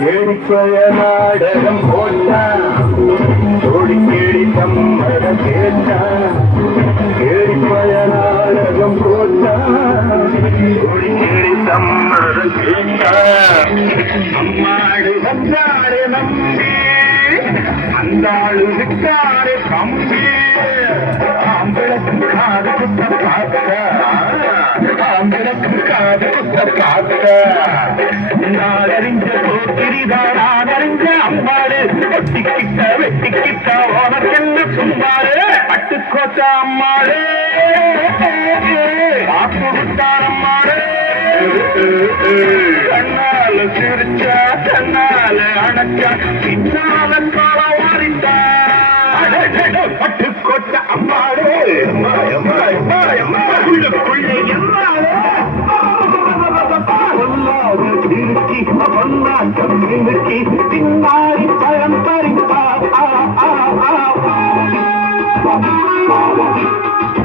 கேடிப்பய நாடகம் போட்டான் ஓடி கேடி சம்மதம் கேட்டான் கேடிப்பய நாடகம் போட்டான் ஓடி கேடி சம்மதம் கேட்டான் அம்மாடு வந்தாடு நம்பி அந்தாடு விட்டாடு கம்பி ஆம்பிளக்கு காது குத்த காத்த ஆம்பிளக்கு காது குத்த காத்த நாடறிஞ்ச போக்கிரிதானறிஞ்ச அம்மாடு ஒட்டிக்கிட்ட வெட்டிக்கிட்ட உனக்கென்ன சும்மாடு பட்டுக்கோட்ட அம்மாடு காப்பு விட்டார் அம்மாடு கண்ணால சிரிச்சா கண்ணால அணைச்சா பின்னால கால வாரிட்டா பட்டுக்கோட்ட அம்மாடு உள்ளுக்குள்ளே எம்மாடு பின்னாடி பழம் பறிப்பா